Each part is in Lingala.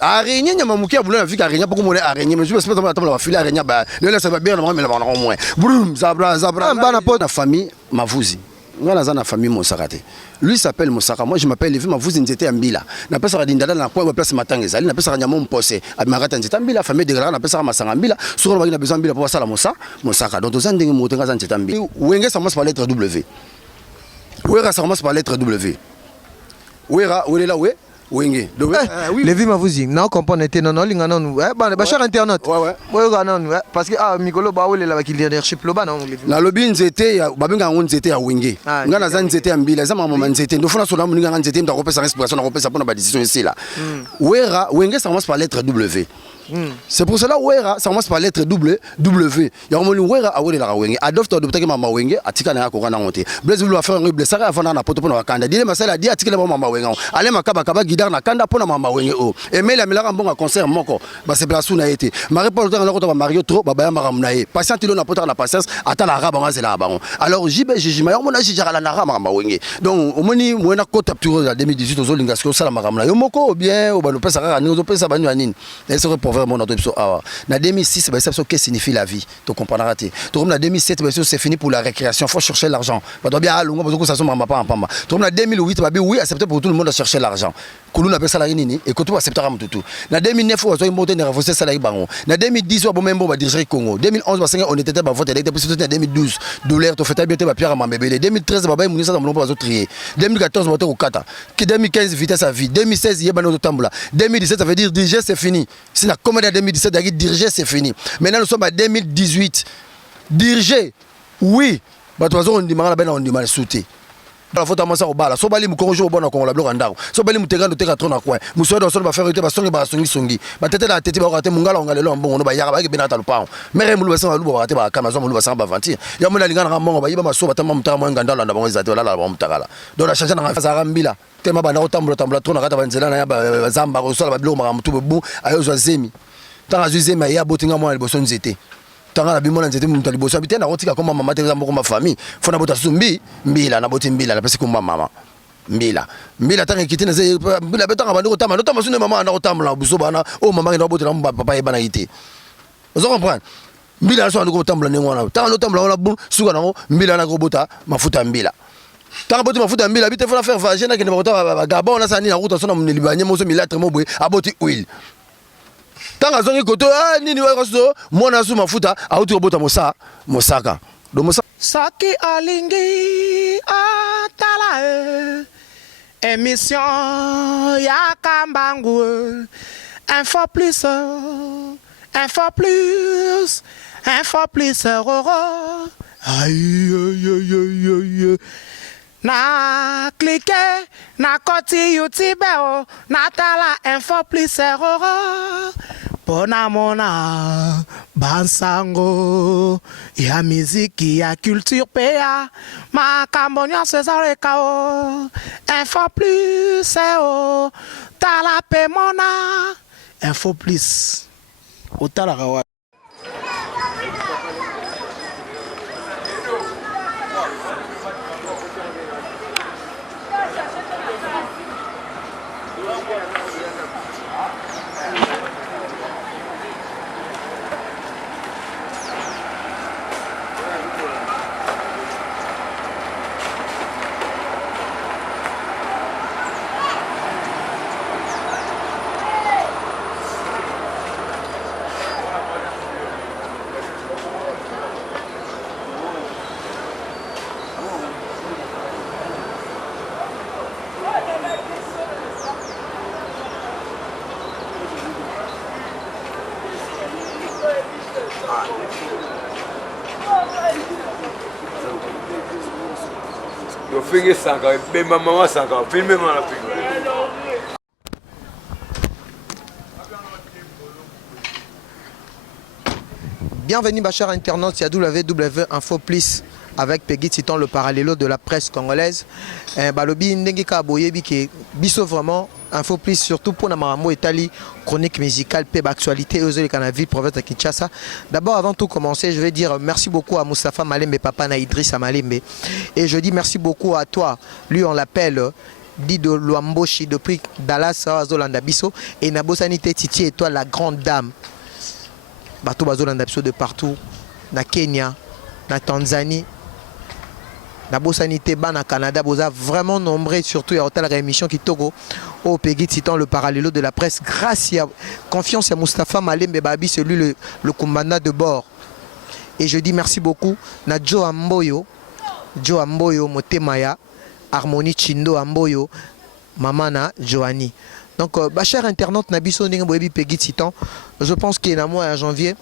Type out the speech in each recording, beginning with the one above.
Araignée, il y a mon mouki à vouloir la araignée, beaucoup moins araignée, mais je ne sais pas comment la filer araignée, là ça va bien, mais la au moins. Broum, zabra, la famille, Mavouzi. Moi, dans la famille Moussakate. Lui s'appelle Moussaka. Moi, je m'appelle Lévi Mavouzi Nzete Ambila. N'a pas ça d'Indala, n'a pas place Matangezali, n'a pas ça Nyamon Possé. À Marata Nzete Ambila, famille de Gara, n'a pas ça Massangambila. Sur le a besoin de pour ça la Moussaka. Donc, aux Anding Moutenga Nzete Ambila. Wenge, ça commence par lettre W. Ouera, ça commence par lettre W. Ouera, où est là, où est? Oui. Lévi Mavouzi, non comprendre était non linga non cher internaute. Ouais non parce que Mikolo ba wele la ki leadership loba non. La lobby nzete ya babenga ngo nzete ya wenge. Ngana za nzete ya mbila za mama nzete ndo fona sola muninga nzete ndo kopesa respiration na kopesa pona ba décision ici là. Wera wenge ça commence par lettre W. C'est pour cela Wera ça commence par lettre W. Ya moni Wera awele la wenge. Adopte adopte mama wenge atika na ko kana ngote. Blaise va faire un blessé ça avant na poto pona wakanda. Dile masala di atika mama wenge. Ale makaba kaba gidar na kanda pona mama wenge o. Et mais la melaka mbonga concert moko. Ba c'est place na été. Marie Paul dans ko Mario trop ba ya maramnae. Patiente lo na poto na patience ata la raba ngazela baron. Alors jibe jijima yo mona jijara la na mama wenge. Donc omoni moena ko tapture la 2018 aux olinga ko sala maramna. Yo moko bien o ba no pesa ka ni o pesa banu anine. C'est vraiment notre épisode. En 2006, ça que signifie la vie. Tu comprends raté. En 2007, c'est fini pour la récréation. Il faut chercher l'argent. En 2008, oui, accepter pour tout le monde de chercher l'argent. Nous appelle ça la rinini et que tout acceptera tout. En 2009, on a monté une révolution salariée. En 2010, on a même dirigé Congo. En 2011, on était dans vote électeur. En 2012, douleur, tu fais bien Pierre à Mambébé. En 2013, on a mis ça dans le trier. En 2014, on a au Kata. En 2015, vitesse à vie. En 2016, il y a un autre tambour. 2017, ça veut dire diriger, c'est fini. C'est la commande. 2017, diriger c'est fini. Maintenant nous sommes à 2018. Diriger, oui. On dit on dit sauter. La faute à moi ça au bala. So bali mu konjo bona ko la bloc andao. So bali mu tegando teka trona kwa. Mu so do so ba faire rete ba songi ba songi. Ba tete la tete ba ko te mungala ngale lo mbongo no ba yaka ba ke benata lo pao. Mere mu lo ba sa lu ba te ba kama so mu lo ba sa ba vantir. Ya mu la lingana ga mbongo ba yiba maso ba tama mutaka mo ngandalo na ba ngeza te la ba mutakala. Do la changer na fa sa rambila. Tema ba na ko tambola trona kata ba nzela na ya ba zamba ko so la ba bloc ma mutu bu ayo zo zemi. Tanga zuzema ya botinga mo liboso nzete tanga la bimona nzete mu liboso habite na kotika koma mama te moko ma famille fona bota sumbi mbila na boti mbila na pesi ko mama mbila tanga kitine ze mbila betanga bandi ko tama sune mama na ko tamla buso bana o mama na boti na papa ebana ite ozo comprendre mbila so ko tamla ne ngwana tanga no tamla wala bu suka na mbila na ko bota mafuta mbila tanga boti mafuta mbila bite fona faire vager na ke ne bota gabon na sani na route so na munelibanye mo so milatre mo boy aboti oil. Tanga zongi koto nini wa koso mona su mafuta auti obota mosaka do mosa saki alingi atala émission ya kambangu info plus aïe na cliquer na koti YouTube na tala info plus pona mona bansango ya miziki ya culture pea makambo nyonso ezaleka o info plus tala pe mona info plus otalaka wa. Yo fingi sanga, be mama sanga, filme mala pingo. Bienvenue ma chère internaute, c'est WW Info Plus avec Peggy Titan, le parallélo de la presse congolaise. Balobi ndenge ka boyebi ke biso vraiment Info Plus surtout pour na maramo etali chronique musicale pe actualité aux les Canaville province de Kinshasa. D'abord avant tout commencer, je vais dire merci beaucoup à Moustapha Malembe, papa na Idrissa Malembe, et je dis merci beaucoup à toi. Lui on l'appelle Dido Luamboshi depuis Dallas Azolanda Biso et Nabosani Titi et toi la grande dame. Bato Bazolanda Biso de partout, na Kenya, na Tanzanie. Nabosani Teba na Canada, boza vraiment nombreux surtout à la réémission qui Togo au Peggy citant le parallèle de la presse grâce à confiance à Mustapha Malembe Babi celui le commandant de bord. Et je dis merci beaucoup na Joe Amboyo Motemaya Harmonie Chindo Amboyo Mamana Joani. Donc cher internaute Nabiso Ndenge Boyebi Peggy Titan, je pense qu'il y a un mois en janvier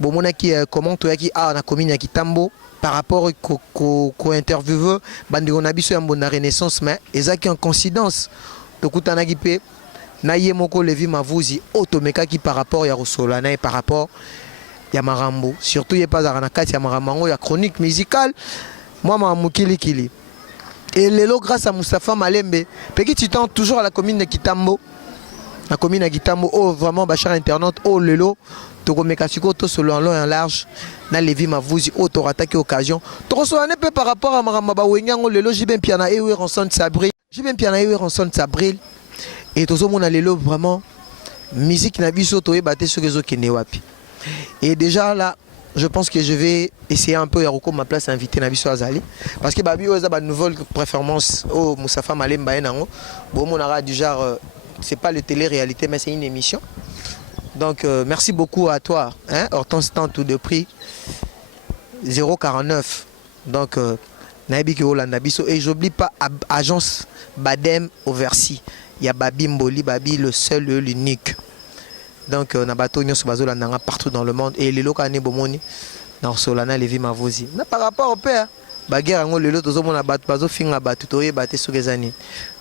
bomona qui comment toi qui a na commune qui Tambo par rapport au intervieweur bandi on Nabiso na renaissance mais ezaki en coïncidence de kutana gipe na yemoko levi mavuzi automeka qui par rapport ya Rosolana et par rapport ya Marambo surtout il pas na kati ya Marambo ya chronique musicale moi ma mukili kili. Et Lelo, grâce à Moustapha Malembe, Peggy Titan, toujours à la commune de Kitambo. La commune de Kitambo, oh vraiment, cher internaute, oh Lelo, Togo Mekasiko, to solo en long et en large, na levi ma vouzi, oh t'auras attaqué occasion. Togo solo un peu par rapport à Maramba Wenyango, Lelo, j'ai bien piana et oui, Ranson Sabril. J'ai bien piana et oui, Ranson Sabril. Et Tozo Mona Lelo, vraiment, musique n'a vu sauter, battre sur les autres qui n'est wapi. Et déjà là, je pense que je vais essayer un peu à ma place inviter Nabiso Azali parce que Babi a une nouvelle préférence au Moustapha Malemba Enango. Bon mon ara du genre c'est pas le télé-réalité mais c'est une émission. Donc merci beaucoup à toi hein Hortense Tantou de prix 049. Donc Naibi ki Hollanda Biso et j'oublie pas agence Badem au Versi. Il y a Babi Mboli, Babi le seul et l'unique. Donc na bato nyonso bazolanda partout dans le monde et les locaux bomoni dans Solana levi mavozi na par rapport au père baguerre ngo lelo tozomona bato bazo finga bato toye baté sur les années.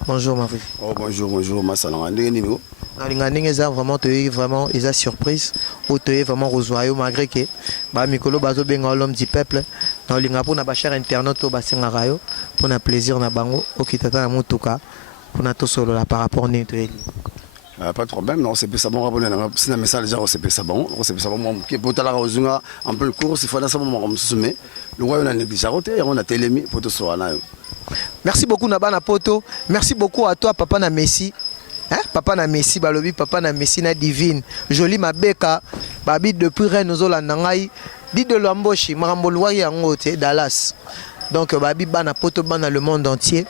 Bonjour mavozi. Oh bonjour masalanga ndenge nini na linga ndenge za vraiment toye vraiment eza surprise ou toye vraiment rosoyo malgré que ba mikolo bazo benga l'homme du peuple na linga pona ba cher internaute ba singa rayo pona plaisir na bango okitata na mutuka pona to solo la par rapport ne toye. Pas de problème, non, c'est pas ça bon, c'est un message déjà, c'est pas ça bon, qui est pour la Rozunga, en peu le cours, c'est fois dans ce moment, on se met, le roi on a négligé à côté, on a télémi, pour tout ça. Merci beaucoup Nabana Poto, merci beaucoup à toi Papa na Messi, hein? Papa na Messi, Balobi, Papa na Messi na divine, joli ma beka, babi depuis Rennes aux Olandangaï, dit de l'amboshi, Maramboloa yangote, Dallas, donc babi bana Poto bana le monde entier,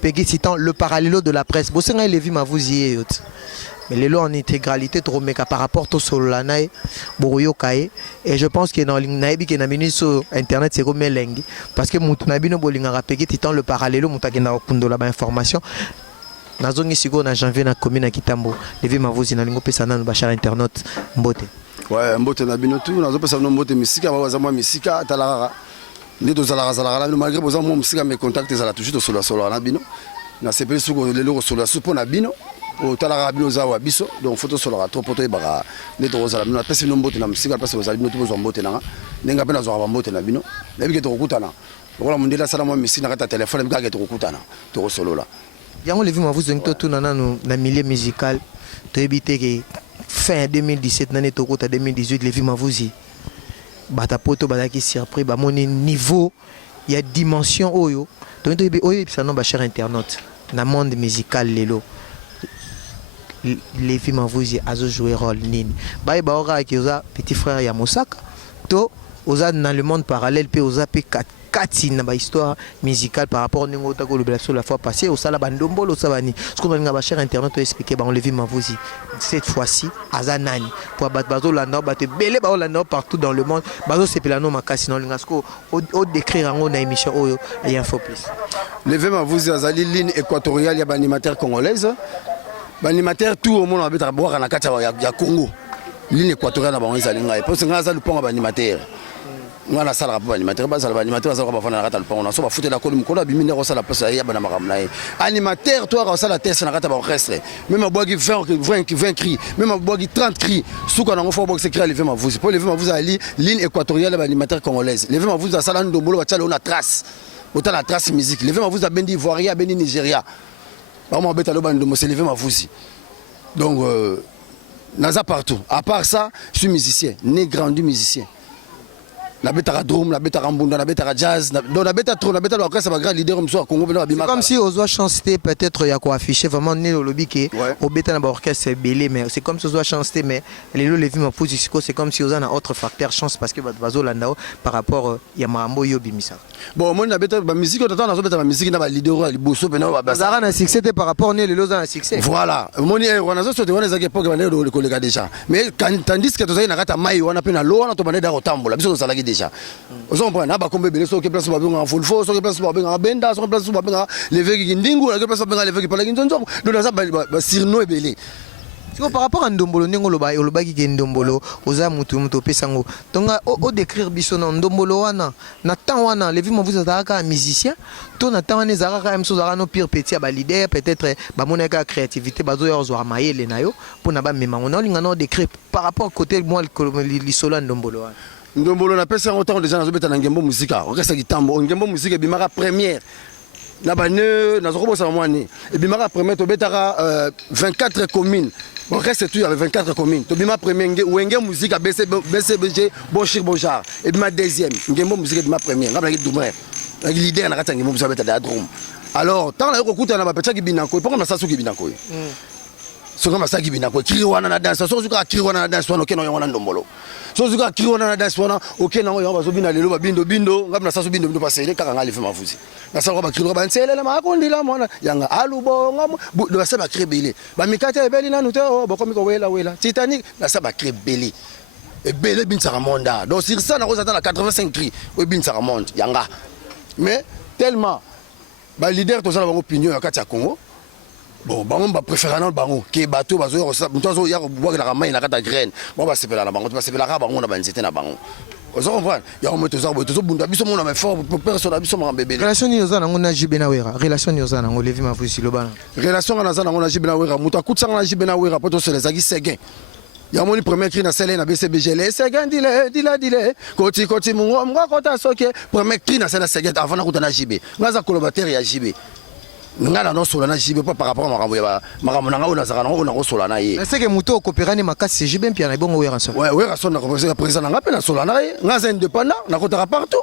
Peggy Titan, le parallèle de la presse, Bossenga il est vu ma vous y est. Mais les lois en intégralité trop méga par rapport au solanae boroyo kae et je pense que dans l'inabi qui n'a sur internet c'est comme lengi parce que mutunabino bolinga Peggy Titan le parallèle mutakenda kundo la information nazongi siko na janvier na commune à Kitambo levi mavuzi na lingo pesa na bachar internaute mbote ouais mbote na bino tout nazo pesa no mbote misika baza moi misika talara ndi to zala malgré boza moi misika mes contacts zala toujours solo na bino na CP suko lelo solo supo na bino au talarabi aux awa biso donc photo sur la trop poto bara neto rozala bino pesi no mbote na musika pesi rozala bino to zo mbote na nenga pena zo mbote na bino nabi ke to kutana lokola mundela sala mo misina kata téléphone bika ke to kutana to solo la yango levi mavuzi ngito to nana na milieu musical to ebite ke fin 2017 nane to kota 2018 levi mavuzi bata poto bazaki surpris ba moni niveau il y a dimension oyo to to oyo ça non ba cher internaute na monde musical lelo les films vous a joué rôle nini ba ora ki oza petit frère ya Mosaka to oza dans le monde parallèle pe oza pe kati na ba histoire musicale par rapport ningo ta ko le blaso la fois passée au sala bandombolo sabani ce qu'on va ba cher internet expliquer ba on les films vous cette fois-ci azanani pour bat bazo la no ba te belé ba la no partout dans le monde bazo sepelano makasi non lingasko au décrire en na émission oyo et info plus les films vous azali ligne équatoriale ya ba animateur congolaise. L'animateur tout au monde a boire na kati ya Congo ligne équatoriale na bango ezali ngai parce que ngaza luponga ba animateur ngana sala ba animateur ba sala ba animateur za ko ba fana na kata luponga na so ba futé la kolo mukolo bimi ne ko sala place ya bana makamna ye animateur toi ko sala test na kata ba orchestre même boagi 20 cris même boagi 30 cris souka na ngofo bogi secret lever ma vous pour lever ma vous ali ligne équatoriale ba animateur congolaise lever ma vous sala ndombolo ba tala on a trace autant la trace musique lever ma vous a bendi Ivoirien bendi Nigeria. Donc, naza partout. À part ça, je suis musicien, né grandi musicien. nabetaka drum, nabetaka mbunda, nabetaka jazz, donc nabeta trop, nabeta l'orchestre ba grand leader comme ça Congo bino abima. Comme si Ozoa chanté peut-être il y a quoi afficher vraiment né le lobby qui au beta na orchestre c'est belé mais c'est comme si Ozoa chanté mais les lo levi ma position c'est comme si Ozoa na autre facteur chance parce que bazo landao par rapport ya mambo yo bimisa. Bon moi nabeta ba musique autant na zo beta ba musique na ba leader ali bosso pena ba basa. Zara na succès par rapport né les loza na succès. Voilà, moni wana zo sote wana za époque ba le kolega déjà. Mais tandis que tozali na kata mai wana pena lo wana to bande da rotambola biso to salaki déjà. Ozo comprendre na ba kombe belé so ke place ba benga full force so ke place ba benga benda so ke place ba benga lever ki ndingu la ke place ba benga lever ki pala ki nzonzo do na za ba sirno ebelé. Par rapport à Ndombolo nengo loba ki Ndombolo oza mutu pesango tonga o décrire biso na Ndombolo wana na temps wana levi mo vous azaka musicien to na temps wana ezaka même chose no pire petit ba leader peut-être ba monaka créativité bazo yo zo mayele na yo pour na ba memango na linga no décrire par rapport côté moi li solo Ndombolo wana Ndombolo na pesa autant déjà na zo beta na ngembo musika okesa kitambo ngembo musika bimaka première na bane na zo ko bosa mwani et bimaka première to betaka 24 communes. Bon, reste tout, il y avait 24 communes. Tu as première, Wenge musique à BCBG, Bonchir, Bonjar. Et puis ma deuxième, Ngembo musique de ma première. L'idée, on a raté Ngembo musique à la drum. Alors, tant que tu as un petit qui binako, pourquoi on a ça qui binako? C'est comme ça qui binako. Kiriwana na danse, so zuka kiriwana na danse, ok non yona ndombolo. So zuka kiriwana na danse, ok non yona zo bina lelo bindo bindo, ngam na sa so bindo bindo passer, kaka ngali fait mafuzi. Na sa ko ba kiriwana ba nsele la makondi la mona, yanga alubo ngam do sa ba krebele. Ba mikata ebeli na nute o boko miko wela Titanic na sa ba krebele. Ebele bin saramonda. Donc sur ça na ko zata na 85 cris, o bin saramonda yanga. Mais tellement ba leader to ça ba opinion ya kati ya Congo. Bon, bango ba préféré na bango ke bato bazo mutozo ya boire la ramai na kata graine. Bon ba sepela na bango, ba sepela ka bango na ba nzete na bango. Ozo comprendre? Ya o motozo botozo bunda biso mona mais fort pour personne biso ma bébé. Relation ni oza nango na Jibena Wera. Relation ni oza nango levi ma fusi lobana. Relation na za nango na Jibena Wera. Muto akutsa na Jibena Wera poto se les agi seguin. Ya moni premier cri na sele na BCBG les seguin dile koti mungo mga kota soke premier cri na sele seguin avant na kutana Jibé. Ngaza collaborateur ya Jibé. Ngala no sola na Jibé pas par rapport à makambo ya makambo na ngao na zaka na na sola na ye. C'est que muto coopérane makasi Jibé mpia na bongo Wera so. Ouais, Wera so na ko président na na sola na ye. Ngaza indépendant na kota partout.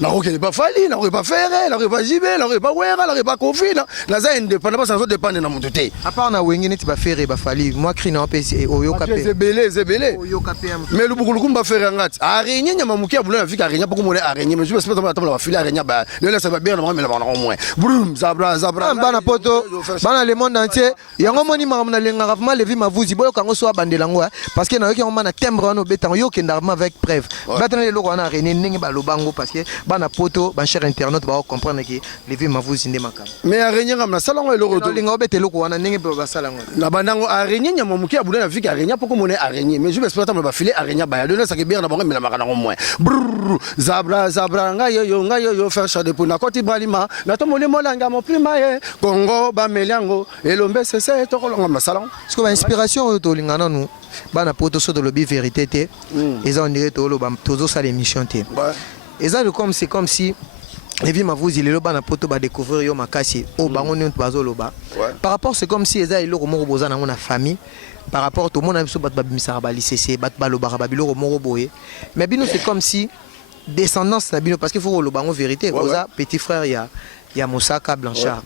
Na ko ke pas fali, na ko pas faire, na ko pas Jibé, na ko pas Wera, na ko pas Kofi na za indépendant pas ça dépendre na mutu te. À part na wengi neti ba faire ba fali, moi cri na pesi oyo kapé. Zebele. Oyo kapé. Mais le bukulukum ba faire ngati. Araignée nyama mukia bula fika araignée pas comme araignée, mais je sais pas ba fili araignée ba. Le ça va bien na mais na moins. Brum zabra. Bana poto bana le monde entier yango moni makamna lenga rafma levi mavuzi boyo kango so abandelango parce que na yoki ngoma na timbre no betango yoki ndarma avec preuve batana le loko na rene ndenge ba lobango parce que bana poto ba cher internaute ba comprendre que levi mavuzi nde makam mais araignée ngam salongo le loko lenga obete loko wana ndenge ba salango na bandango araignée nyama mukia bula na fika araignée poko mona araignée mais je vais pas ba filer araignée ba le ça que bien na bango mais na makana moins zabra ngayo faire ça de pour na koti bralima na to mole molanga mo prima Congo ba meliango elombe c'est to kolonga masala parce que inspiration to lingana nous bana poto so de lobby vérité té ils ont dit to lo ba tozo ça l'émission té et ça comme c'est comme si levi mavuzi lelo bana poto ba découvrir yo makasi o bango ni bazo loba par rapport c'est comme si eza iloko moko boza na ngona famille par rapport tout le monde a biso bat ba bimisara ba lycée bat ba loba ba biloko moko boye mais bino c'est comme si descendance na bino parce qu'il faut lo bango vérité oza petit frère ya Mosaka Blanchard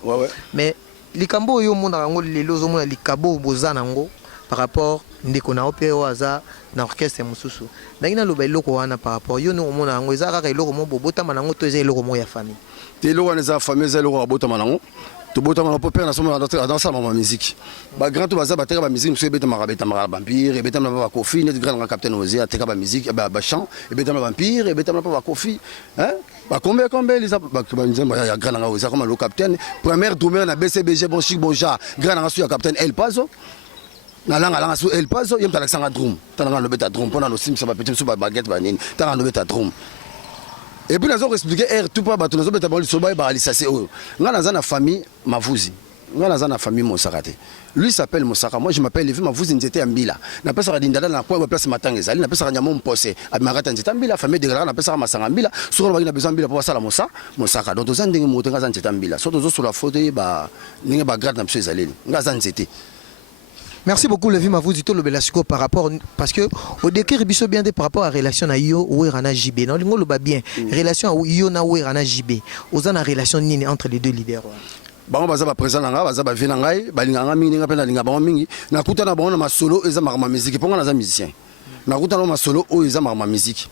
mais likambo yo mona rango lelo zo mona likabo boza nango par rapport ndeko na opé oaza na orchestre mususu ndakina loba iloko wana par rapport yo no mona rango ezaka ka iloko mo bobota manango to eza iloko mo ya famille te iloko wana eza famille eza iloko bobota manango to bota manango père na somo dans sa maman musique ba grand to baza bateka ba musique so beta mara vampire et beta na ba Kofi net grand capitaine Ozé ateka ba musique ba chant et beta na vampire et beta na ba Kofi hein ba combien les ba ya grand nga Ozé comme le capitaine première drummer na BCBG Bonchir Bonjar grand nga su ya capitaine El Pazo na langa su El Pazo yem Alexandre drum tanga no beta drum pona no sim ça ba petit so ba baguette ba nini tanga no beta drum. Et puis nous avons expliqué tout pas bateau nous avons d'abord le soba ba lisase o nga na famille mavuzi nga na famille Mosaka te lui s'appelle Mosaka moi je m'appelle Levi mavuzi nzete ambila na pesa radindala na kwa place matanga ezali na pesa nyamo mpose amarata nzete ambila famille de na pesa masanga ambila soko ba na besoin ambila pour sala Mosaka donc tozande ndenge moto nga za nzete ambila so tozo sur la photo ba ninge ba grade na biso ezali nga za nzete Merci beaucoup Levi Mavuzito le Belasco par rapport parce que au décrire biso bien par rapport à relation à yo ou Rana JB. Non lingo le ba bien. Relation à yo na ou Rana JB. Ozana relation nini entre les deux leaders. Bango baza ba présent nga baza ba vina ngai balinganga mingi nga pena linga bango mingi nakuta na bango na masolo eza makama musique ponga na za musicien nakuta na masolo o eza makama musique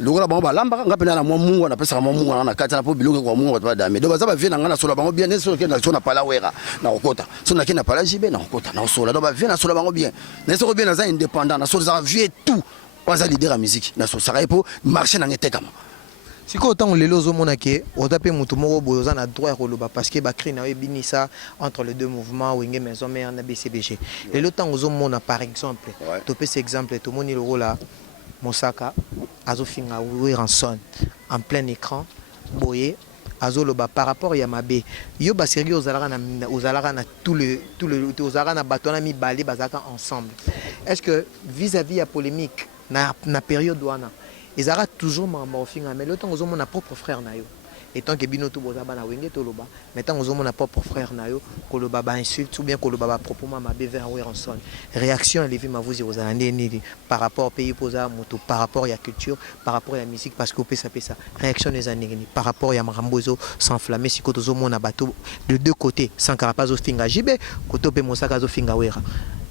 lokola bango balamba nga pena na mwa mungu na pesa mwa mungu na kati na po biloko kwa mungu ba dame do baza ba vina nga na solo bango bien so ke na so na pala wera na kokota so na ke na pala jibe na kokota na solo do ba vina solo bango bien na so bien na za indépendant na solo za vie tout baza leader à musique na so sara po marcher na ngete kama. Si autant les lots au monake, on tape Moutoumoro Bozan à droit Roloba parce que Bakri n'a binissa entre les deux mouvements Wenge Maison Mère na BCBG. Les lots temps aux hommes par exemple, topé cet exemple, tout le monde est là, Mosaka, Azofinga Ranson, en plein écran, Boye, Azoloba par rapport à Yamabe. Yo Basiri aux Alarana tout le aux Arana Batona mi Bali Bazaka ensemble. Est-ce que vis-à-vis la polémique, na période douana, ils arrêtent toujours mais le temps où on a propre frère nayo et tant que binoto bozaba na wenge toloba mais tant où on a propre frère nayo koloba ba insulte ou bien koloba ba proprement ma vers Ranson réaction Levi Mavuzi aux andeni par rapport au pays posa moto par rapport à la culture par rapport à la musique parce que pesa réaction des années par rapport à Marambozo s'enflammer si koto zo mona bateau de deux côtés sans carapazo finga jibe koto pe mosaka zo finga wera.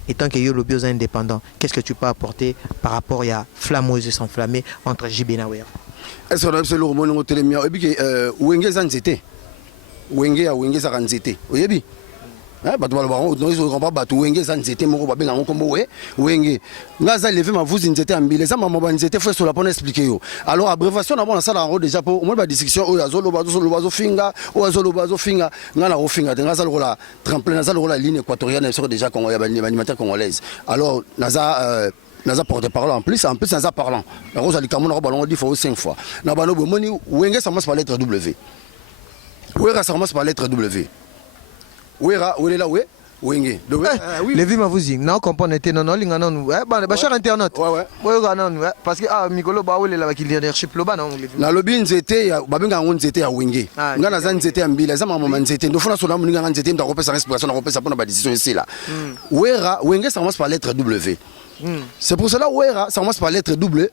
Et tant que yo le bio indépendant, qu'est-ce que tu peux apporter par rapport à flammeuse s'enflammer entre JB et Nawea? Est-ce que c'est le roman au télémia et puis Wenge Zanzete Wenge a Wenge Zanzete oyebi bato balobako ils comprend bato Wenge Zanzete moko babenga ngo kombo Wenge ngaza lever ma vous nzete ambile ça maman ba nzete faut sur la pour expliquer yo alors abréviation na bona sala ngo déjà pour moi ba discussion oyo azoloba finga o azoloba finga ngana o finga ngaza lokola tremplin naza lokola ligne équatoriale sur déjà Congo ya animateur congolaise alors naza porte-parole en plus naza parlant la rose alikamona ko balongo 10 fois ou 5 fois na bano bomoni Wenge ça commence par lettre W Wera ça commence par lettre W Wera là ouais Wenge oui Levi Mavuzi na comprendre était non linga non ba cher internaute ouais non parce que Mikolo ba wele la ki leadership loba non na lobi nzete ya babenga ngo nzete ya Wenge nga na za nzete ya mbila za mama nzete ndo fona sona muninga nzete ndo kopesa respiration na kopesa pona ba décision ici là Wera Wenge ça commence par lettre W. C'est pour cela Wera ça commence par lettre W.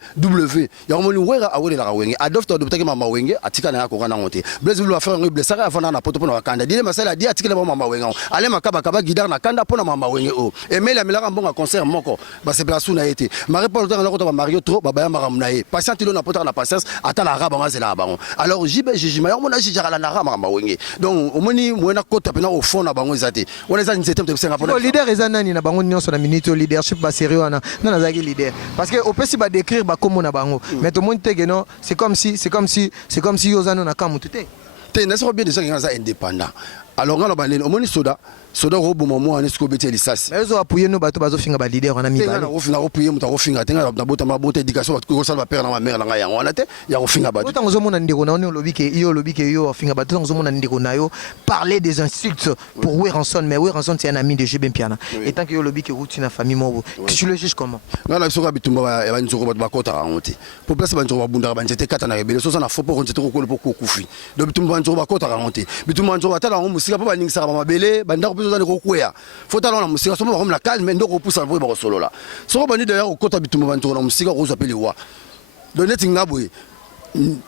Ya moni Wera awele la Wenge adopte adopte mama Wenge atika na ko kana ngote Blaise vouloir faire un blessé avant na poto pona wakanda dile masala di atika na mama Wenge ale makaba kaba gidar na kanda pona mama Wenge o et mais la melaka mbonga concert moko ba se place na été mari Paul na ko to Mario trop ba ya mara munaye patience lo na poto na patience ata la raba nga zela bango alors jibe jijima ya mona jijara la na mama Wenge donc omoni mwena kota pena au fond na bango ezate on les a nzete mte senga pona leader ezanani na bango nyonso na minute leadership ba sérieux non nazaki leader parce que au pesi ba décrire ba comme na bango mais tout le monde te non c'est comme si yozano na kamu tuté te na so bien déjà nga za indépendant alors nga na balene omoni soda robo momo ane siko beti lisasi mais zo appuyer no bato bazo finga ba leader wana mi ba na ofina oppuyer muta ko finga tenga na bota mabota éducation ko sala ba père na ma mère na nga yango wana te ya ko finga bato tant zo mona ndeko na lobi ke yo finga bato tant zo mona ndeko na yo parler des insultes pour Ranson mais Ranson c'est un ami de JB Piana et tant que yo lobi ke route na famille mo tu le juges comment nga na bisoka bitumba ya nzoko bato bakota rangote pour place ba nzoko ba bunda ba nzete kata na rebele so na fo pour nzete ko ko kufi do bitumba nzoko bakota rangote bitumba nzoko atala ngo musika po ba ningisa ba mabele ba ndako bezo ko kwea faut talon na musika so mo comme la calme ndoko poussa bo ba solo la so ba ni d'ailleurs ko kota bitumba ba nzoko na musika ko zo appeler wa do neti ngabwe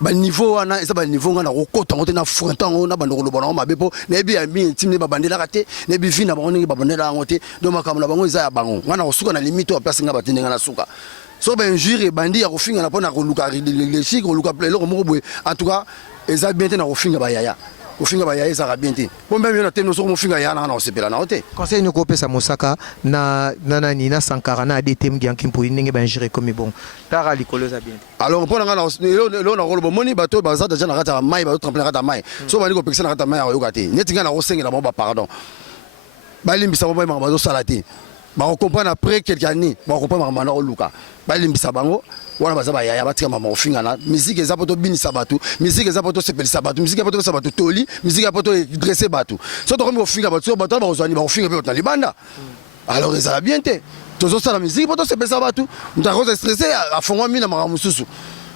ba niveau wana eza ba niveau ngana ko kota ngote na frontango na bandoko lo bona mabepo na bi ya mi intime ba bandela kate na bi vina ba ngoningi ba bandela ngote do makamula bango eza ya bango ngana ko suka na limite wa place ngaba tindenga na suka so ba injure bandi ya ko finga na pona ko luka le chic ko luka plelo ko mo boy en tout cas eza bien te na ko finga ba yaya ko finga ba yaya eza bien te po même na teno so ko finga yaya na osepela na hote conseil no ko pesa Mosaka na nina Sankara na adetem gianki mpo ndenge ba injure comme bon tara likolo za bien alors pour nga na lo na rolo moni bato ba za déjà na rata mai ba tremper na rata mai so ba ni ko pekisa na rata mai ya yokate neti nga na ko sengela ba pardon ba limbisa ba ba zo salati ba ko comprendre après quelques années ba ko comprendre mana o luka ba limbisa bango wana baza ba yaya batika mama ofinga na musique eza poto bini sabatu musique eza poto sepeli sabatu musique poto sabatu toli musique poto dresser batu so to comme ofinga batu so bato ba ozani ba ofinga pe na libanda alors eza bien te tozo sala musique poto sepeli sabatu ndako stressé a fongwa mina mama mususu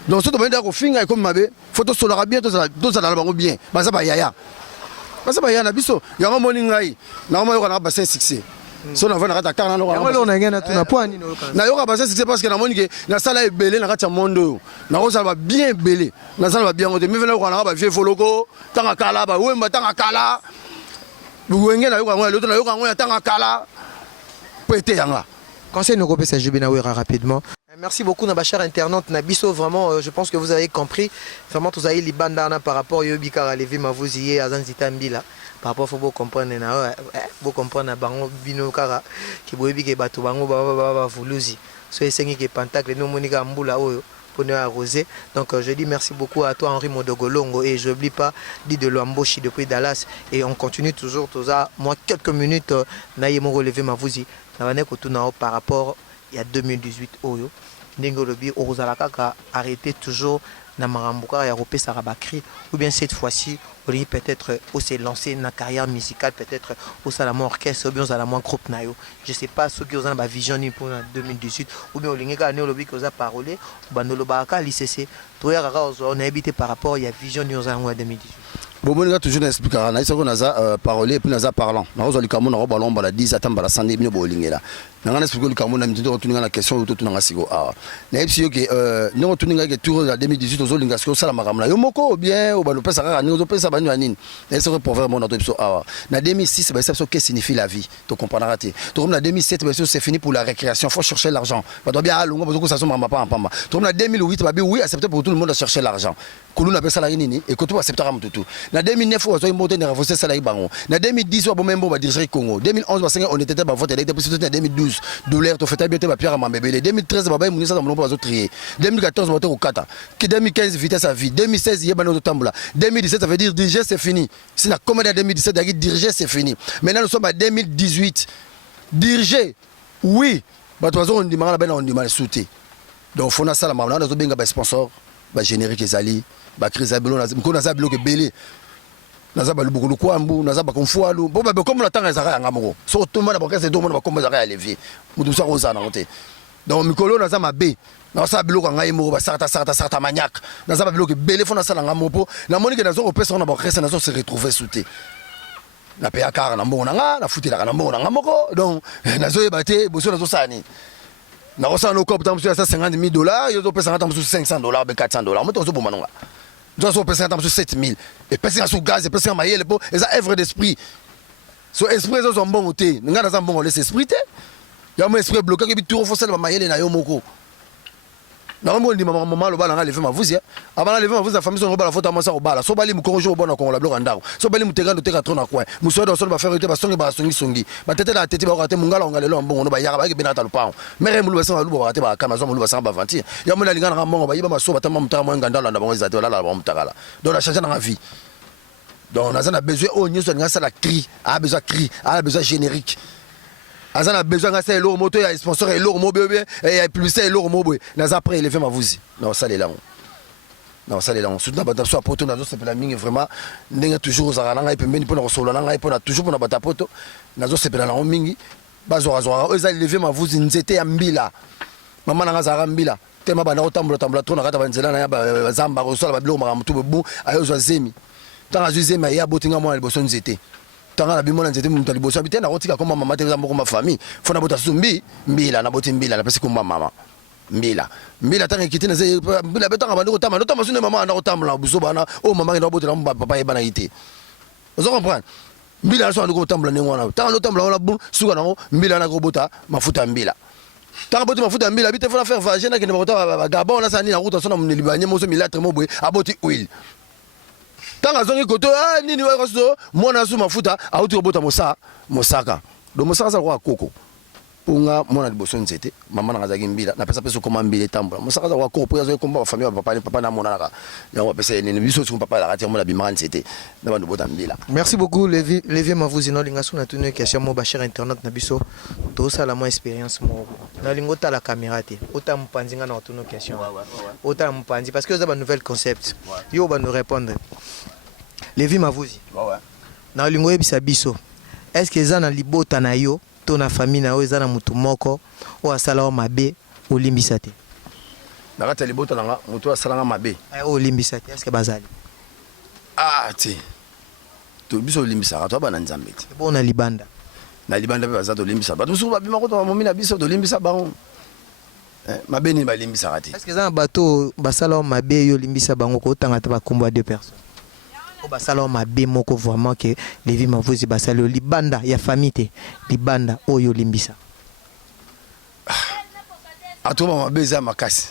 donc so to benda ko finga comme mabe photo solara bien to sala bango bien baza ba yaya na biso yango moni ngai na mo yo na ba 5 succès so na vana kata kana no yango na ngena tuna poani no na yoka basa c'est parce que na moni ke na sala ebele na kata mondo na ko sala bien belé na sala bien ngote mi vena ko na ba vie foloko tanga kala ba wemba tanga kala wenge na yoka ngwa loto na yoka ngwa tanga kala pété yanga. Conseil nous repère Jubina Ouira rapidement. Merci beaucoup Nabachar internaute Nabiso, vraiment je pense que vous avez compris vraiment tous avez les bandana par rapport au Bikara levé ma vous y à Zanzita Mbila par rapport faut vous comprendre na vous comprendre bango bino kara qui boyebi ke bato bango ba vuluzi so esengi ke pentacle no monika mbula oyo pour nous arroser. Donc je dis merci beaucoup à toi Henri Modogolongo et je n'oublie pas dit de l'embauche depuis Dallas et on continue toujours tous à moi quelques minutes naïmo relever ma vous y par rapport il y a 2018 oyo Nengolobi Orozalaka a arrêté toujours na marambuka ya repé sarabakri ou bien cette fois-ci on peut-être aussi lancé une carrière musicale peut-être au salama orchestre ou bien au salama groupe nayo je sais pas ce qui ont la vision ni pour 2018 ou bien au lingaka ne lobi que ça parolé bandolo baka l'ICC toi on a habité par rapport il y a vision ni aux en 2018. Bon, on a toujours expliqué qu'on a parlé et puis on a parlé. On a dit que on a ballon bala 10 attends bala 100 minutes bowling là. On a expliqué que on a mis retourner la question tout on a sigo ah. Na expliqué que nous retourner que tour de 2018 aux olinga que ça la maramla. Yo moko bien au balo pesa ka ni au pesa banyu anine. Na c'est pour vraiment notre episode ah. Na 2006 ben ça ce que signifie la vie. Tu comprends raté. Tu comme na 2007 ben c'est fini pour la récréation, faut chercher l'argent. Pas doit bien à longo parce que ça sont mama pas en pamba. Tu comme na 2008 bah oui accepté pour tout le monde à chercher l'argent. Kulu na pesa la nini et que tu accepter am tout. Na 2009 on a monté na renforcer ça là bango. Na 2010 on même ba diriger Congo. 2011 on était ba voter l'été puis c'était 2012 dollars to fait bien ba Pierre Mambébélé. 2013 ba ba munisa ba zo trier. 2014 on était au Kata. 2015 vitesse à vie. 2016 yeba no tambula. 2017 ça veut dire diriger c'est fini. Si na commande 2017 diriger c'est fini. Maintenant nous sommes à 2018. Diriger oui. Ba to on dit mara ben on dit mal sauter. Donc faut na ça la mama na zo benga ba sponsor ba générique ezali ba crise abelo na ko na za bloc belé. Naza ba lubukulu kwambu naza ba konfualu bo ba comme la tanga ezaka yanga moko so to mona ba kese do mona ba komba ezaka ya levier mutu sa roza na monte donc mikolo naza mabe na sa biloko ngai moko ba sarta maniaque naza ba biloko belé fona sala nga mopo na monique nazo ko pesa na ba kese nazo se retrouver souté na pe akara na mbona nga na futila na mbona nga moko donc nazo yebate boso nazo sani na rosa no cop tamsu ya $50,000 yo to pesa tamsu $500 be $400 moto zo bomanonga. Nous avons pensé à 7 000. Et pensé à ce gaz, et pensé à mailler, et ça œuvre d'esprit. Ce esprit, c'est un bon côté. Nous avons un bon esprit. Il y a un esprit bloqué qui est tout renforcé dans mailler et moko. Nous avons dit maman le bal a levé ma vous. Avant la lever ma vous la famille son bal la faute à moi ça au bal. So bali mu konjo bon ko la bloc andao. So bali mu tegando teka trona kwa. Mu so do so ba faire te ba songi ba songi. Ba tete la tete ba ko te mungala ngale lo mbongo no ba yaka ba ke benata lo pao. Mere mu lo ba sa lu ba te ba kama zo mu lo ba sa ba vantir. Ya mu la lingana nga mbongo ba yiba maso ba tama mutaka mo ngandalo na bango ezate la ba mutakala. Donc la changer na vie. Donc on a besoin au nyoso nga ça la cri, a besoin générique. Azan a besoin de l'eau moto, il y a sponsor et l'eau mobo et il y a publicité et l'eau mobo. Nas après il fait ma vouzi. Non ça les là. Non ça les là. Surtout na soit poto na zo c'est la mine vraiment ndenge toujours za nanga ipe mbeni pona solo nanga ipe na toujours pona bata poto. Nazo c'est la mingi. Bazo razo. Eza lever ma vouzi nzete ya mbila. Mama nanga za mbila. Tema bana otambula trop na kata banzela na ya zamba ko sola ba bilo mara mutu bu ayo zo zemi. Tanga zo zemi ya botinga mo na liboso nzete. Tanga la bimona nzete mutu liboso abite na kotika koma mama te moko ma famille fona bota sumbi mbila na boti mbila na pesi kuma mama mbila tanga kitine ze mbila betanga bandu kotama no tama sune mama na kotama buso bana o mama na bota na papa e bana ite ozo comprendre mbila so ndiko kotambula ne ngwana tanga no tambula ona bu suka na mbila na ko bota mafuta mbila tanga boti mafuta mbila bite fona faire vagina ke ne bota gabon na sani na ruta sona mnilibanye moso milatre mo boy aboti oil tanga zongi koto nini wa koso mona su mafuta auti obota mosaka do mosaka za kwa koko unga mona liboso nzete mama na zaki mbila na pesa pesa koma mbila tambula mosaka za kwa koko po yazo komba famille papa na mona naka yango pesa nini biso su papa la kati mona bimana nzete na bandu bota mbila. Merci beaucoup Levier Mavuzino lingaso na tunu question mo Bachar internet na biso to sala mo expérience mo na lingota la caméra te ota mpanzinga na tunu question ota mpanzi parce que ça ba nouvel concept yo ba nous répondre. Levi Mavuzi. Ouais. Na lingo ebisa biso. Est-ce que za na libota na yo to na famille na yo za na mutu moko o asala o mabe o limbisa te. Na kata libota na mutu asala nga mabe. O limbisa te est-ce que bazali? Ah ti. To biso limbisa to ba na nzambe ti. Bon na libanda. na libanda pe baza tolimbisa bato mosusu babima koto bamomi na biso tolimbisa bango mabe nini balimbisaka te. Est-ce que eza na bato basala mabe yo limbisa bango kotanga ta bakombo ya 2 personnes o basala mabe moko vraiment que Levi Mavunzi basala libanda ya famille te libanda oyo limbisa atoma mabe eza makasi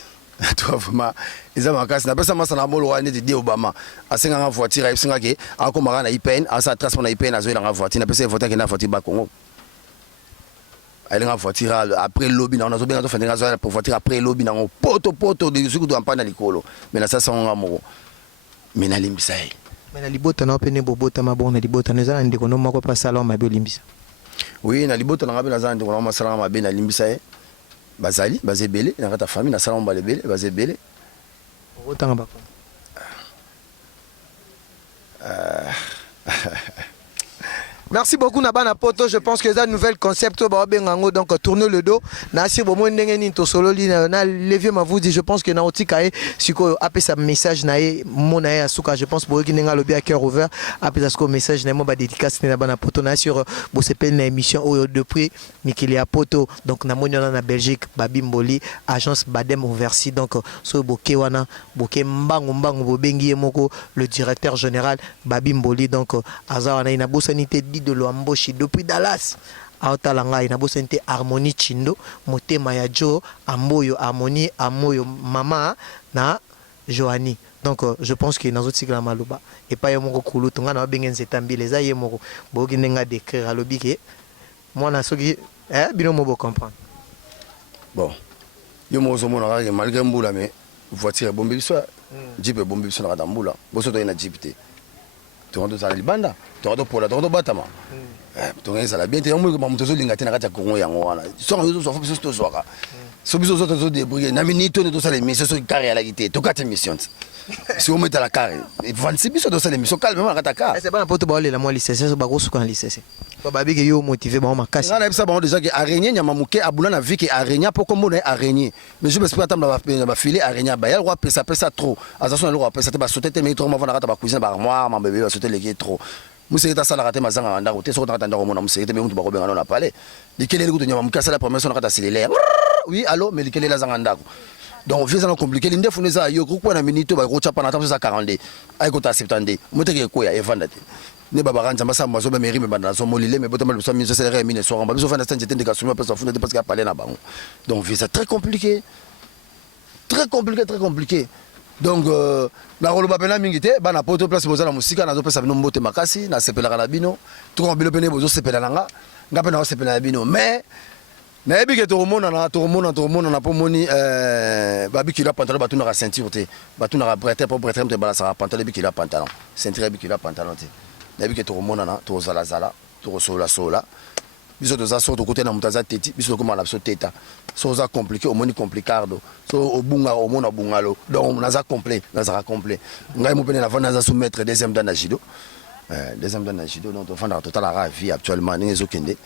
toi vraiment eza makasi na pesa masana molo wa neti di Obama asenga nga voiture ayisinga ke akomaka na IPN asa transport na IPN azoela nga voiture na pesa voiture ke na voiture ba Congo alinga voiture après lobby na on azo benga to fendinga zo pour voiture après lobby na poto de suku do ampana likolo mais na sasa nga moko mais na limbisa ye mais na libota na opene bobota mabona libota na zana ndiko no moko pa sala mabe limbisa oui na libota na ngabe na zana ndiko na masala mabe na limbisa ye bazali bazebele na kata famille na sala mbalebele bazebele otanga bako Merci beaucoup Nabana Poto. Je pense que c'est un nouvel concept. Donc tourner le dos. Nasi bomo ndengeni to solo li na Levi Mavunzi. Je pense que na otikae siko après sa message nae monae asuka. Je pense pour qui nenga lobi à cœur ouvert après ça message na mo ba dédicace Nabana Poto na sur bo s'appelle na émission oyo depuis Mikilia Poto. Donc na moniona na Belgique Babimboli agence Badem Oversi. Donc so boke wana boke mbango bo bengi moko le directeur général Babimboli. Donc azawana ina bosanité de l'Amboshi depuis Dallas. Aotalanga ina bosente Harmonie Chindo, motema ya Joe, Amboyo Harmonie, Amoyo Mama na Joanie. Donc je pense que dans autres la maluba et pas yomoko kulu tunga na bengen zetambi les aye moko bogi nenga décrire à lobike moi na soki bino mo bo comprendre. Bon. Yo mo zo mona ka malgré mbula mais voiture bombe biso jeep bombe biso na kadambula boso to ina jeep te. Tu rentres dans la libanda, tu rentres pour la tu rentres batama. Tu rentres à la bien, tu rentres pour moto zo lingati na kati ya Congo yango wana. So on so biso to soaka. So biso zo to débrouiller na minute to ça les missions so carré à la guité, to quatre missions. Si on met à la carré, et 26 biso to ça les missions calmement à kataka. C'est pas n'importe quoi les la moi lycée, c'est ba grosso kan lycée. Ba babi que yo motivé ba makasi. Na bisa ba déjà que araignée nyama muke abuna na vie que araignée pour comme on est araignée. Mais je me suis pas attendre ba filer araignée ba yel roi pesa trop. Attention le roi pesa te ba sauter mais trop ma vona ba cuisine ba armoire ma bébé ba sauter les trop. Museka sala kate mazanga ndako te so kata ndako mona museka te be mutu ba ko benga na pale. Likele le kutu nyama mukasa la première son kata cellulaire. Oui, allô mais likele la zanga ndako. Donc vieux ça compliqué l'inde fune za yo ko na minute ba ko chapa na tapo za 40 ay ko ta 70 muteke ko ya evanda te. Ne baba ranja masa mazo ba meri me banda so molile me botama le so mi so sele mine so ba so fana stande tende ka suma personne fune parce que parler na bango. Donc vieux ça très compliqué. Très compliqué. Donc na rolo ba pena mingite ba na poto place bozala musika na zo pesa bino mbote makasi na sepela kana bino to ko bilo pene bozo sepela nanga ngape na sepela na bino mais na yebi ke to mona na pomoni babikila pantalon batu na ceinture te batu na bretter pour bretter te bala sa pantalon bikila pantalon ceinture bikila pantalon te na yebi ke to mona na to zala to sola biso to za so to côté na mutaza teti biso ko mala biso teta so za compliqué au moni complicardo so obunga au mona bungalo donc na za complet ngai mo pene na vana za soumettre deuxième dan na judo donc to fanda total la vie actuellement ningezo kende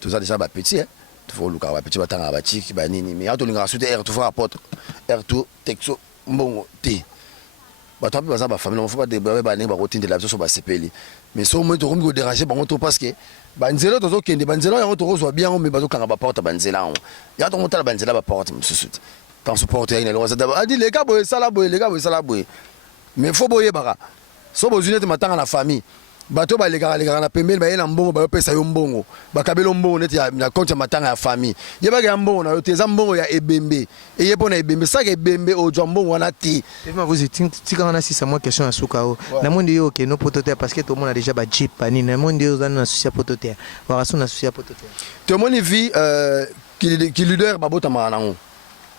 to za déjà ba petit tu faut luka ba petit batanga ba chiki ba nini mais ato linga souter air to faut apporter air to texo mbongo te bato api baza ba famille on faut pas débrayer ba ninga ba rotinde la biso ba sepeli mais so mo to ko mi déranger bango to parce que banzelo to zo kende banzelo yango to zo bien mais bazo kanga ba porte banzela on ya to motala banzela ba porte mususu quand supporter ina lo za a dit les gars boy sala boy mais faut boyer baka so bozunete matanga na famille bato ba legara na pembeni ba yena mbongo ba pesa yo mbongo ba kabelo mbongo neti ya compte matanga ya famille yeba ga mbongo na yo teza mbongo ya ebembe eyebo na ebembe saka ebembe o jwa mbongo wana ti Eva vous tika na sisa moi question à sukao na monde yo ke no potote parce que tout le monde a déjà ba jeep pani na monde yo na souci potote wa rason na souci potote tout le monde vit qui leader ba bota manango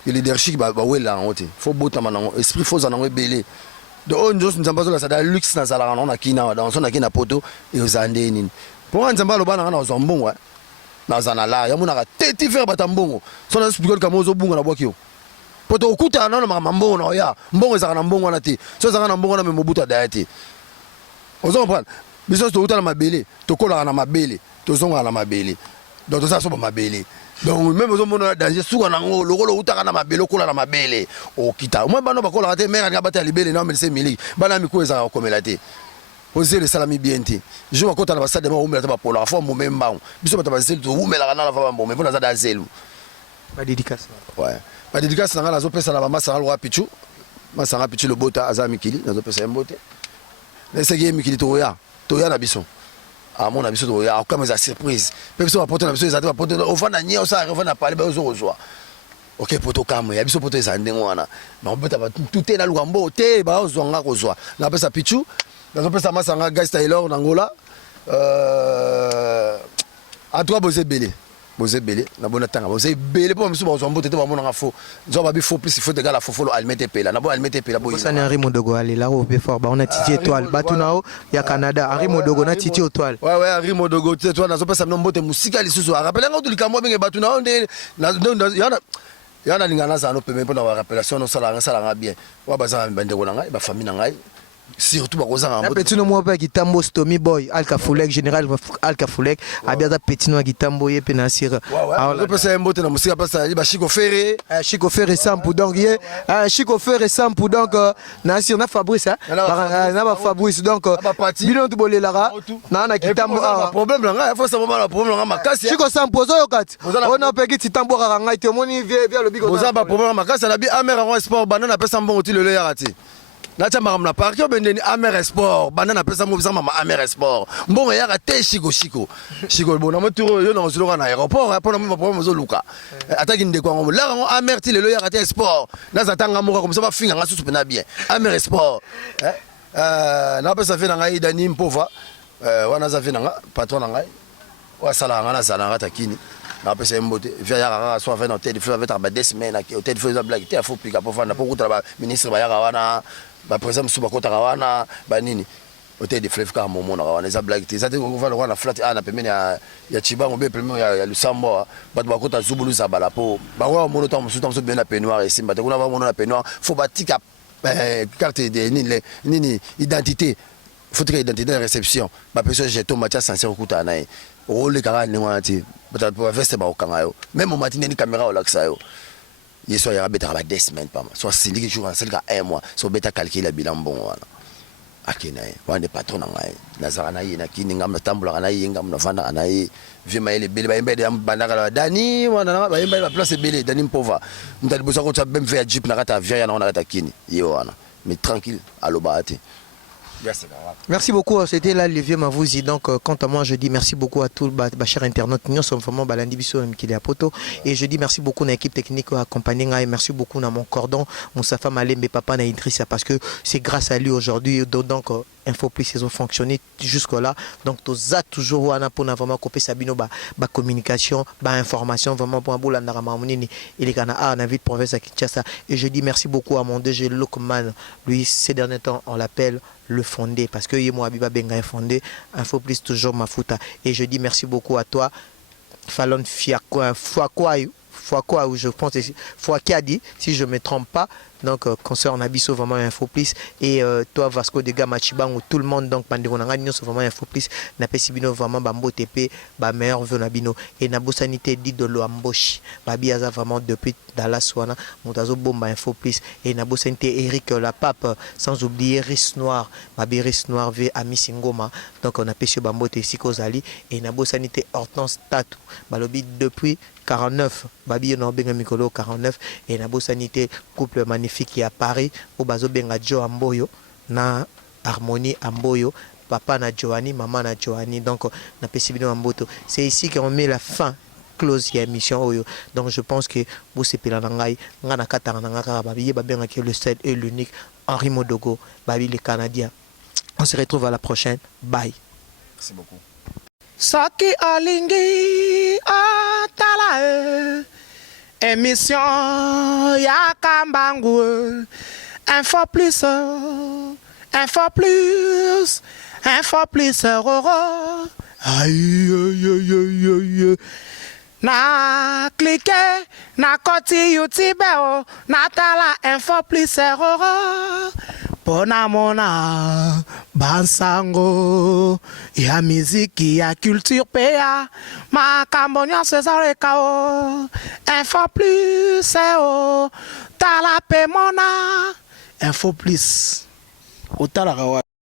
il leadership ba wela ngote faut bota manango esprit faut zanango belé de on jos nzamba zola sada luxe na zala na kina dans son akina poto et aux andé nini pour nzamba lo bana na zombongo na zana la ya muna ka teti faire batambongo so na spikol kamo zo bunga na bwakio poto okuta na na mbongo na ya mbongo za na mbongo na ti so za na mbongo na memobuta daete ozo prendre biso to uta na mabele to kola na mabele to zonga na mabele donc to ça so ba mabele donc même aux hommes danger souka nango lokolo utaka na mabele kola na mabele o kita moi bano bakola te mère nga bata libele na melse mili bana mi ko ezaka komela te Osez salami bien te. Je vois quand on a passé des mots où on a pour la forme au même banc. Bisous pas passer tout où mais la rana la va bon mais pour la zada zelu. Pas dédicace. Ouais. Pas dédicace na la zo pesa la mama sa roi pichu. Ma sa pichu le bota azami kili na zo pesa mbote. Laisse que mikili toya. Toya na biso. À mon avis toya comme ça surprise. Même si on apporte na biso ils apportent au fond na nia ça on a parlé ba zo zo. Ok poto kamwe ya biso poto ezande ngwana. Mais on peut tout est na lugambo te ba zo nga ko zo. Na pesa pichu. Dans un peu ça m'a sanga Guys Taylor en Angola. À toi Bosé Belé. Bosé Belé, na bonne tanga. Bosé Belé pour monsieur Bosombo tete ba mona faux. Nzo ba bi faux plus il faut de gars la faux follow almete pela. Na bo almete pela boy. Ça n'est Henri Modogo aller là au fort ba on a Titi étoile. Batunao ya Canada. Henri Modogo na Titi étoile. Ouais ouais Henri Modogo Titi étoile na zo pesa mnombote musika lisusu. Rappelez nga tout likambo benga Batunao nde yana lingana za no peme pour na rappellation no sala nga bien. Wa baza bande ko na ngai ba famille na ngai. Surtout bakozanga mbote petit no mo pa kitambo Stomy Boy Alka Fulek général Alka Fulek abiaza petit no kitambo ye pe na sira on peut ça mbote na musika pasa ba Chico Ferré sample donc ye Chico Ferré sample donc na sira na Fabrice na ba Fabrice donc bino to bolelara na kitambo problème là il faut savoir le problème là makasi Chico sample zo yokat on a pe kitambo ka ngai te moni via le bigo boza ba problème makasi na bi Amer Sport banana pesa mbongo ti le yarati na chamba mna parki obendeni Amer Sport banana pesa mo mama Amer Sport mbongo yaka te Chico bona moturo yo na zoloka na aéroport pona mo problème zo luka ataki ndeko ngo la ngo Amer ti lelo yaka te sport na zatanga mo comme ça ba finga nga susu pena bien Amer Sport na pesa fe na ngai Dani Mpova wana za fe na nga patron na ngai wa sala nga na sala nga takini na pesa mbote via yaka so fait dans tel feu avec ba 2 semaines au tel feu za blague te faut plika pour faire na pour kuta ba ministre ba yaka wana ba président suba kota wana ba nini hôtel de fleuve ka momo na wana za blague te za te ko va na flat na pemene ya Chibango be pemene ya Lusambo ba ba kota zubulu za bala po ba wa mono temps musu temps bien na peignoir et simba te kuna va mono na peignoir faut ba tika carte de nini identité faut que identité de réception ba personne jeton Mathias sincère kuta na rôle kara ni wana ti ba pour veste ba okanga yo même au matin ni caméra au laksa yo il soit ya beta ba 2 semaines pas soit syndic jour en selka 1 mois so beta calculer bilan bon wana akina wana patron na ngai nazara na yina kini ngam tambula na yinga mna vanda na yi vima ile bele ba mbede bandaka Dani wana ba mbede ba place bele Dani Mpova mtali bosa ko tsa bem fait jeep na kata avion na kata kini yo wana mais tranquille aloba ati. Merci beaucoup, c'était là le vieux Mavouzi. Donc, quant à moi, je dis merci beaucoup à tout le cher internaute. Nous sommes vraiment Balandi Bisso qui est à Poto. Et je dis merci beaucoup à l'équipe technique accompagnée. Et merci beaucoup à mon cordon, Moussafa Malembe, papa na Idrissa, parce que c'est grâce à lui aujourd'hui. Donc, Info Plus, ils ont fonctionné jusque-là. Donc, tous a toujours wana pour vraiment couper Sabino, ba communication, ba information, vraiment pour un bout l'andara mamouni. Il est gana à Navid province à Kinshasa. Et je dis merci beaucoup à mon DG Lokman. Lui, ces derniers temps, on l'appelle le fondé parce que moi Abiba Benga est fondé Info Plus toujours Mafuta et je dis merci beaucoup à toi Fallon Fiakwa Fouakwa ou je pense Fouaki a dit si je me trompe pas donc concert Nabiso vraiment Info Plus et toi Vasco de Gama Chibango tout le monde donc Panderonanga nous vraiment Info Plus na pesibino vraiment bambo TP ba meilleur venabino et na bosanité dit de l'amboshi babiaza vraiment depuis Dallas wana montazo bomba Info Plus et na bosanité Eric la pape sans oublier Ris Noir babi Ris Noir ve ami Singoma donc on a pêché bambo te sikozali et na bosanité Hortense Tatou balobi depuis 49 babi no benga mikolo 49 et na bosanité couple magnifique qui à Paris au bazo benga Joe Amboyo na Harmonie Amboyo papa na Joani maman na Joani donc na pesibino Amboto c'est ici qu'on met la fin close ya émission oyo donc je pense que vous c'est pela ngai ngana katanga ngaka babi babenga que le seul et l'unique Henri Modogo babi les Canadiens on se retrouve à la prochaine bye merci beaucoup Saki alingi atala émission ya kambangu Info Plus aïe na cliquer na koti YouTube na tala Info Plus pona mona bansango ya miziki ya culture pea makambo nyonso ezaleka o Info Plus tala pe mona Info Plus otalaka